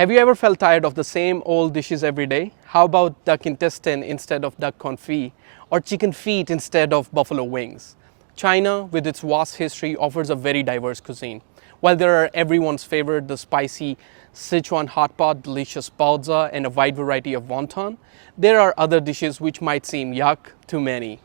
Have you ever felt tired of the same old dishes every day? How about duck intestine instead of duck confit, or chicken feet instead of buffalo wings? China, with its vast history, offers a very diverse cuisine. While there are everyone's favorite, the spicy Sichuan hot pot, delicious baozi, and a wide variety of wonton, there are other dishes which might seem yuck to many.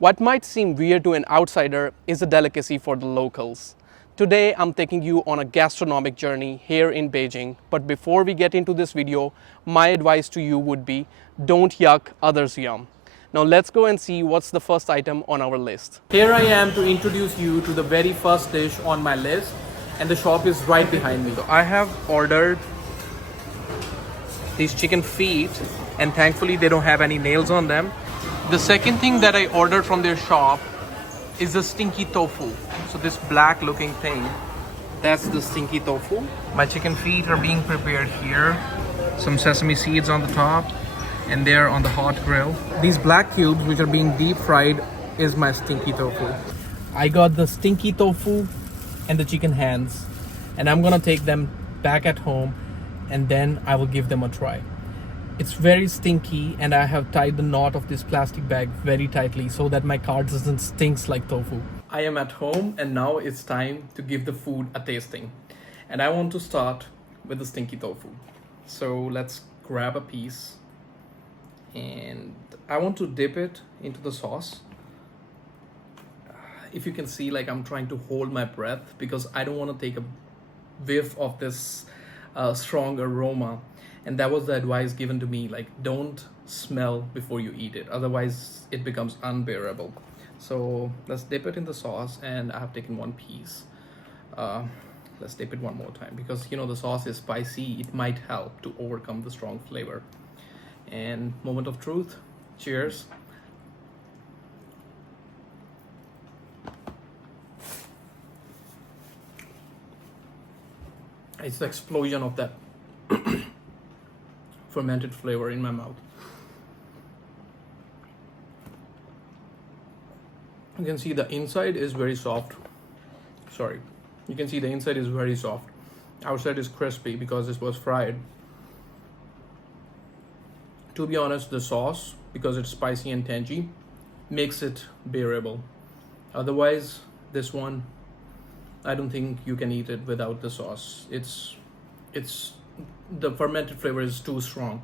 What might seem weird to an outsider is a delicacy for the locals. Today, I'm taking you on a gastronomic journey here in Beijing. But before we get into this video, my advice to you would be don't yuck others' yum. Now let's go and see what's the first item on our list. Here I am to introduce you to the very first dish on my list, and the shop is right behind me. So I have ordered these chicken feet, and thankfully they don't have any nails on them. The second thing that I ordered from their shop is the stinky tofu. So this black looking thing, that's the stinky tofu. My chicken feet are being prepared here. Some sesame seeds on the top, and they're on the hot grill. These black cubes which are being deep fried is my stinky tofu. I got the stinky tofu and the chicken hands, and I'm gonna take them back at home and then I will give them a try. It's very stinky, and I have tied the knot of this plastic bag very tightly so that my car doesn't stink like tofu. I am at home, and now it's time to give the food a tasting. And I want to start with the stinky tofu. So let's grab a piece, and I want to dip it into the sauce. If you can see, like, I'm trying to hold my breath because I don't want to take a whiff of this strong aroma. And that was the advice given to me, like, don't smell before you eat it, otherwise it becomes unbearable. So let's dip it in the sauce, and I have taken one piece. Let's dip it one more time because the sauce is spicy. It might help to overcome the strong flavor. And moment of truth, cheers. It's the explosion of that fermented flavor in my mouth. You can see the inside is very soft. You can see the inside is very soft. Outside is crispy because this was fried. To be honest, the sauce, because it's spicy and tangy, makes it bearable. Otherwise, this one, I don't think you can eat it without the sauce. It's the fermented flavor is too strong,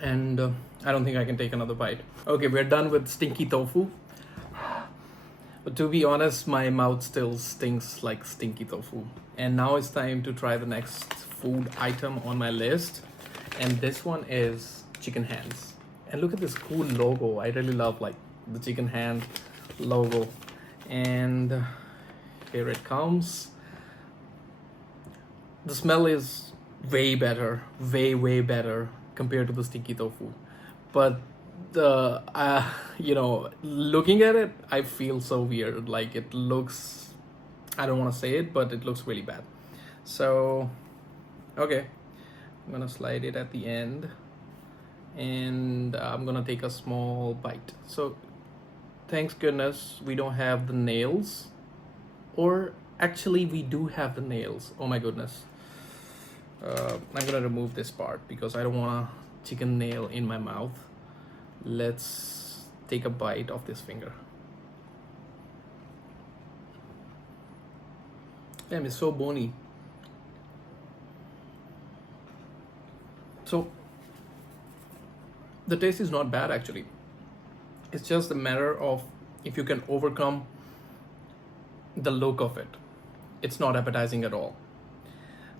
and I don't think I can take another bite. Okay, we're done with stinky tofu. But to be honest, my mouth still stinks like stinky tofu. And now it's time to try the next food item on my list, and this one is chicken hands. And look at this cool logo. I really love, like, the chicken hand logo. And here it comes. The smell is way better, way better compared to the stinky tofu. But the looking at it, I feel so weird. Like, it looks, I don't want to say it, but it looks really bad. So okay, I'm gonna slide it at the end, and I'm gonna take a small bite. So thanks goodness we don't have the nails, or actually we do have the nails. Oh my goodness. I'm gonna remove this part because I don't want a chicken nail in my mouth. Let's take a bite of this finger. Damn, it's so bony. So the taste is not bad actually. It's just a matter of if you can overcome the look of it. It's not appetizing at all.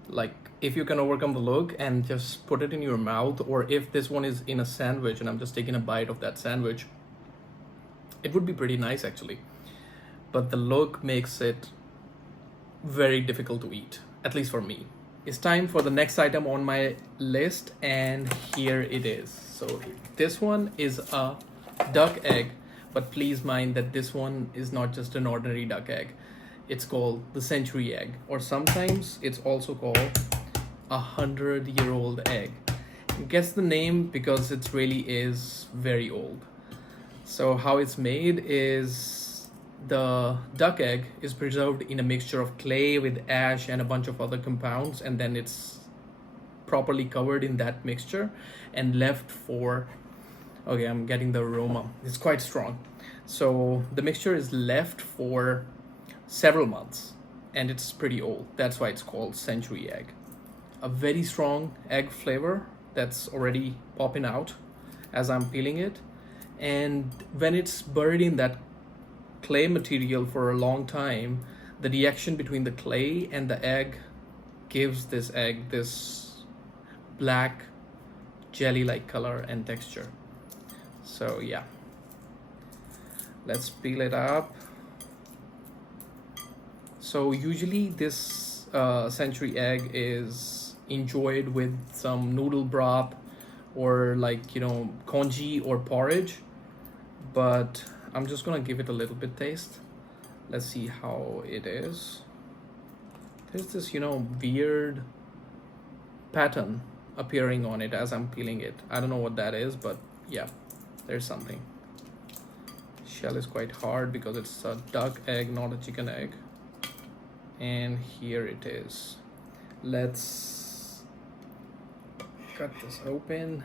Like, if you can overcome the look and just put it in your mouth, or if this one is in a sandwich and I'm just taking a bite of that sandwich, it would be pretty nice actually. But the look makes it very difficult to eat, at least for me. It's time for the next item on my list, and here it is. So this one is a duck egg, but please mind that this one is not just an ordinary duck egg. It's called the century egg, or sometimes it's also called 100-year-old egg. Guess the name because it really is very old. So how it's made is the duck egg is preserved in a mixture of clay with ash and a bunch of other compounds, and then it's properly covered in that mixture and left for, okay, I'm getting the aroma, it's quite strong. So the mixture is left for several months and it's pretty old. That's why it's called century egg. A very strong egg flavor that's already popping out as I'm peeling it. And when it's buried in that clay material for a long time, the reaction between the clay and the egg gives this egg this black jelly-like color and texture. So yeah, let's peel it up. So usually this century egg is enjoyed with some noodle broth or like, you know, congee or porridge, but I'm just gonna give it a little bit taste. Let's see how it is. There's this, you know, weird pattern appearing on it as I'm peeling it. I don't know what that is, but yeah, there's something. Shell is quite hard because it's a duck egg, not a chicken egg. And here it is. Let's cut this open.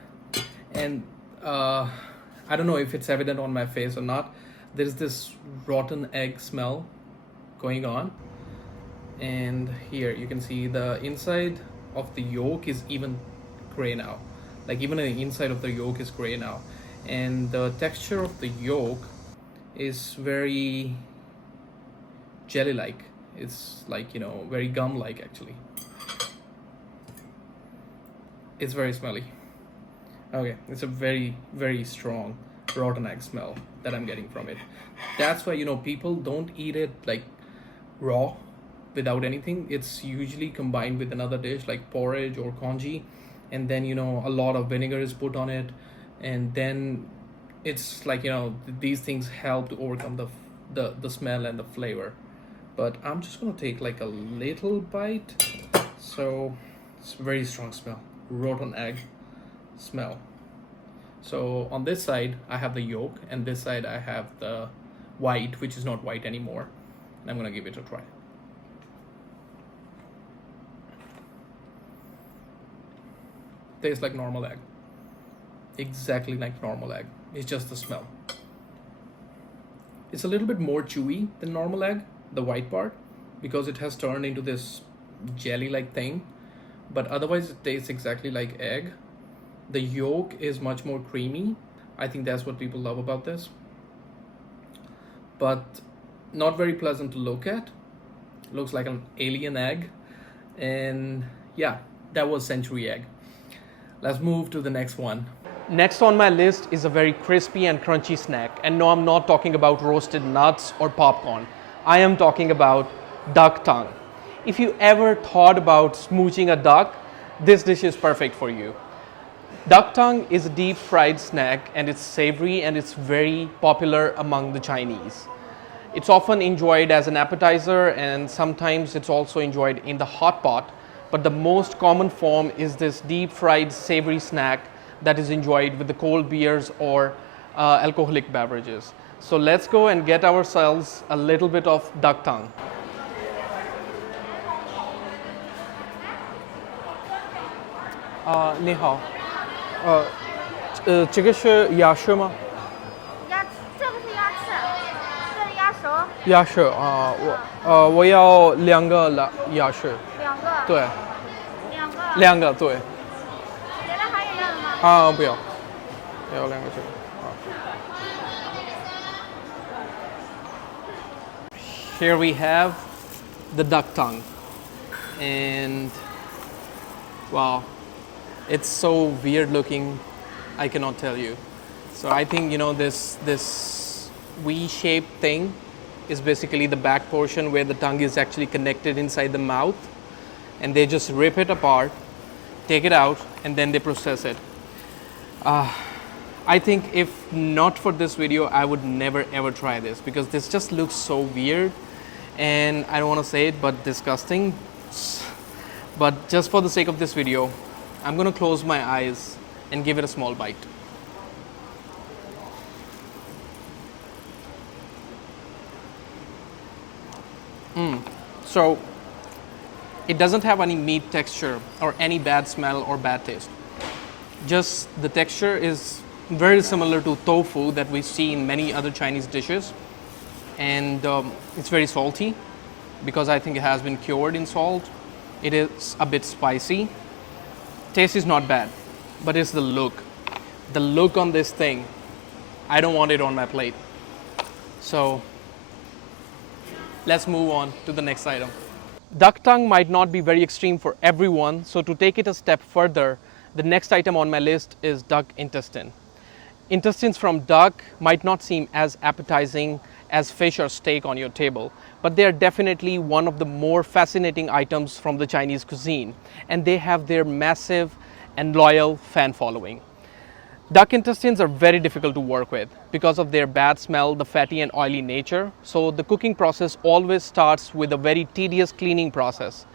And I don't know if it's evident on my face or not. There's this rotten egg smell going on. And here you can see the inside of the yolk is even gray now. Like even the inside of the yolk is gray now. And the texture of the yolk is very jelly-like. It's like, you know, very gum-like actually. It's very smelly. Okay, it's a very, very strong rotten egg smell that I'm getting from it. That's why, you know, people don't eat it like raw without anything. It's usually combined with another dish like porridge or congee, and then, you know, a lot of vinegar is put on it, and then it's like, you know, these things help to overcome the smell and the flavor. But I'm just gonna take like a little bite. So it's a very strong smell, rotten egg smell. So on this side I have the yolk, and this side I have the white, which is not white anymore. And I'm gonna give it a try. Tastes like normal egg, exactly like normal egg. It's just the smell. It's a little bit more chewy than normal egg, the white part, because it has turned into this jelly-like thing, but otherwise it tastes exactly like egg. The yolk is much more creamy. I think that's what people love about this, but not very pleasant to look at. Looks like an alien egg. And yeah, that was century egg. Let's move to the next one. Next on my list is a very crispy and crunchy snack. And no, I'm not talking about roasted nuts or popcorn. I am talking about duck tongue. If you ever thought about smooching a duck, this dish is perfect for you. Duck tongue is a deep fried snack, and it's savory and it's very popular among the Chinese. It's often enjoyed as an appetizer, and sometimes it's also enjoyed in the hot pot. But the most common form is this deep fried savory snack that is enjoyed with the cold beers or alcoholic beverages. So let's go and get ourselves a little bit of duck tongue. 你好，这个是鸭舌吗？这个是鸭翅，这是鸭舌。鸭舌啊，我要两个鸭舌。两个。对。两个。两个对。别的还有要的吗？啊，不要，要两个这个。Here we have the duck tongue, and wow, it's so weird looking. I cannot tell you. So I think, you know, this V-shaped thing is basically the back portion where the tongue is actually connected inside the mouth, and they just rip it apart, take it out, and then they process it. I think if not for this video, I would never ever try this, because this just looks so weird, and I don't want to say it, but disgusting. But just for the sake of this video, I'm gonna close my eyes and give it a small bite. So It doesn't have any meat texture or any bad smell or bad taste. Just the texture is very similar to tofu that we see in many other Chinese dishes. And it's very salty because I think it has been cured in salt. It is a bit spicy. Taste is not bad, but it's the look. The look on this thing, I don't want it on my plate. So let's move on to the next item. Duck tongue might not be very extreme for everyone, so to take it a step further, the next item on my list is duck intestine. Intestines from duck might not seem as appetizing as fish or steak on your table, but they are definitely one of the more fascinating items from the Chinese cuisine, and they have their massive and loyal fan following. Duck intestines are very difficult to work with because of their bad smell, the fatty and oily nature. So the cooking process always starts with a very tedious cleaning process.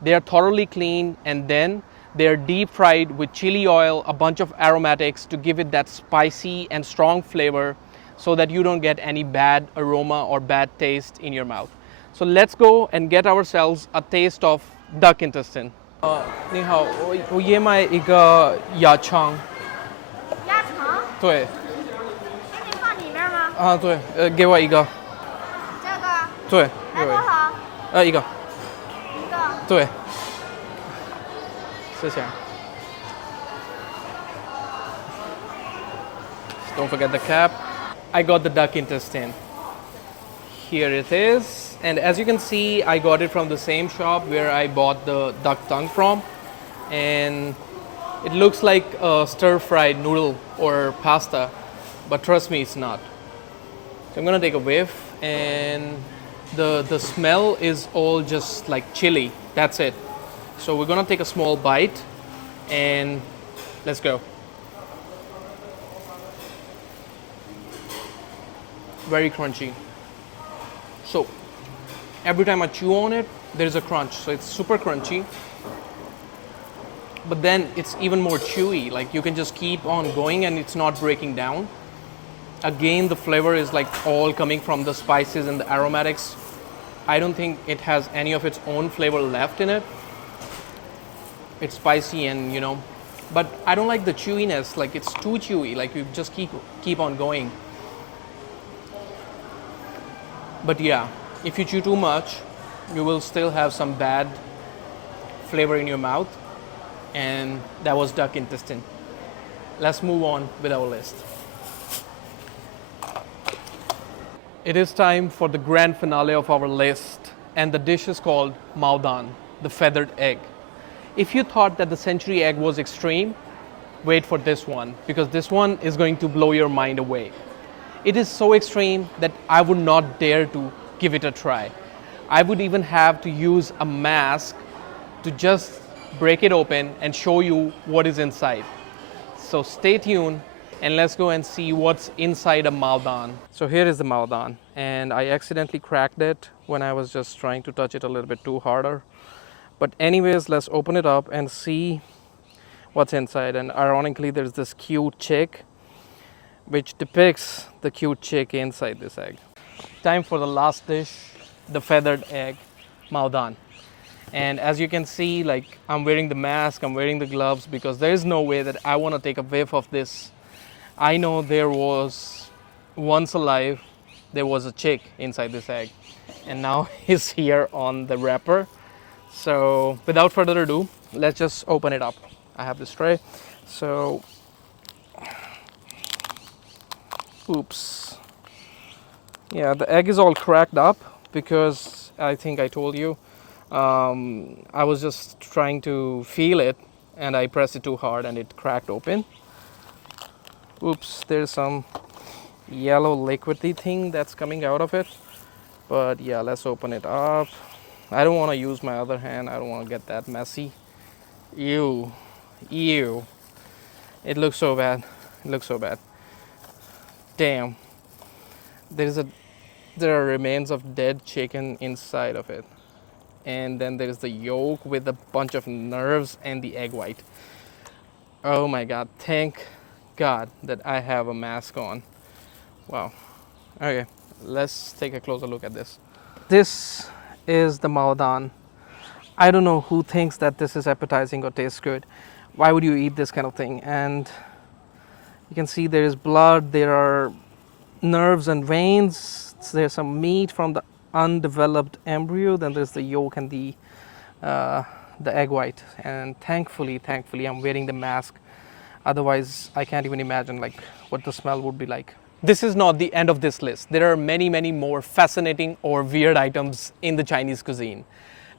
They are thoroughly cleaned and then they are deep fried with chili oil, a bunch of aromatics to give it that spicy and strong flavor so that you don't get any bad aroma or bad taste in your mouth. So let's go and get ourselves a taste of duck intestine. 你好，我也买一个鸭肠。鸭肠，对，给你放里面吗？啊对，给我一个，这个对，来多少？一个，一个。对，谢谢。Don't forget the cap. I got the duck intestine. Here it is. And as you can see, I got it from the same shop where I bought the duck tongue from. And it looks like a stir-fried noodle or pasta, but trust me, it's not. So I'm gonna take a whiff, and the smell is all just like chili. That's it. So we're gonna take a small bite, and let's go. Very crunchy. So every time I chew on it, there's a crunch. So it's super crunchy. But then it's even more chewy. Like you can just keep on going and it's not breaking down. Again, the flavor is like all coming from the spices and the aromatics. I don't think it has any of its own flavor left in it. It's spicy and but I don't like the chewiness. Like it's too chewy. Like you just keep on going. But yeah, if you chew too much, you will still have some bad flavor in your mouth. And that was duck intestine. Let's move on with our list. It is time for the grand finale of our list, and the dish is called maodan, the feathered egg. If you thought that the century egg was extreme, wait for this one, because this one is going to blow your mind away. It is so extreme that I would not dare to give it a try. I would even have to use a mask to just break it open and show you what is inside. So stay tuned and let's go and see what's inside a maodan. So here is the maodan, and I accidentally cracked it when I was just trying to touch it a little bit too harder. But anyways, let's open it up and see what's inside. And ironically, there's this cute chick which depicts the cute chick inside this egg. Time for the last dish, the feathered egg maodan. And as you can see, like I'm wearing the mask, I'm wearing the gloves because there is no way that I want to take a whiff of this. I know there was once alive, there was a chick inside this egg, and now he's here on the wrapper. So without further ado, let's just open it up. I have this tray. So, oops. Yeah, the egg is all cracked up because I think I told you I was just trying to feel it and I pressed it too hard and it cracked open. Oops, there's some yellow liquidy thing that's coming out of it. But yeah, let's open it up. I don't want to use my other hand. I don't want to get that messy. Ew. Ew. It looks so bad. It looks so bad. Damn. There are remains of dead chicken inside of it. And then there's the yolk with a bunch of nerves and the egg white. Oh my god, thank God that I have a mask on. Wow. Okay, let's take a closer look at this. This is the maodan. I don't know who thinks that this is appetizing or tastes good. Why would you eat this kind of thing? And you can see there is blood, there are nerves and veins, there's some meat from the undeveloped embryo, then there's the yolk and the egg white. And thankfully I'm wearing the mask. Otherwise, I can't even imagine like what the smell would be like. This is not the end of this list. There are many, many more fascinating or weird items in the Chinese cuisine.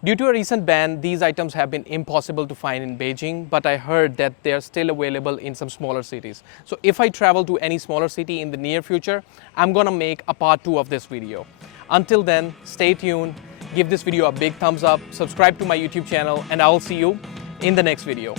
Due to a recent ban, these items have been impossible to find in Beijing, but I heard that they are still available in some smaller cities. So if I travel to any smaller city in the near future, I'm gonna make a part 2 of this video. Until then, stay tuned, give this video a big thumbs up, subscribe to my YouTube channel, and I'll see you in the next video.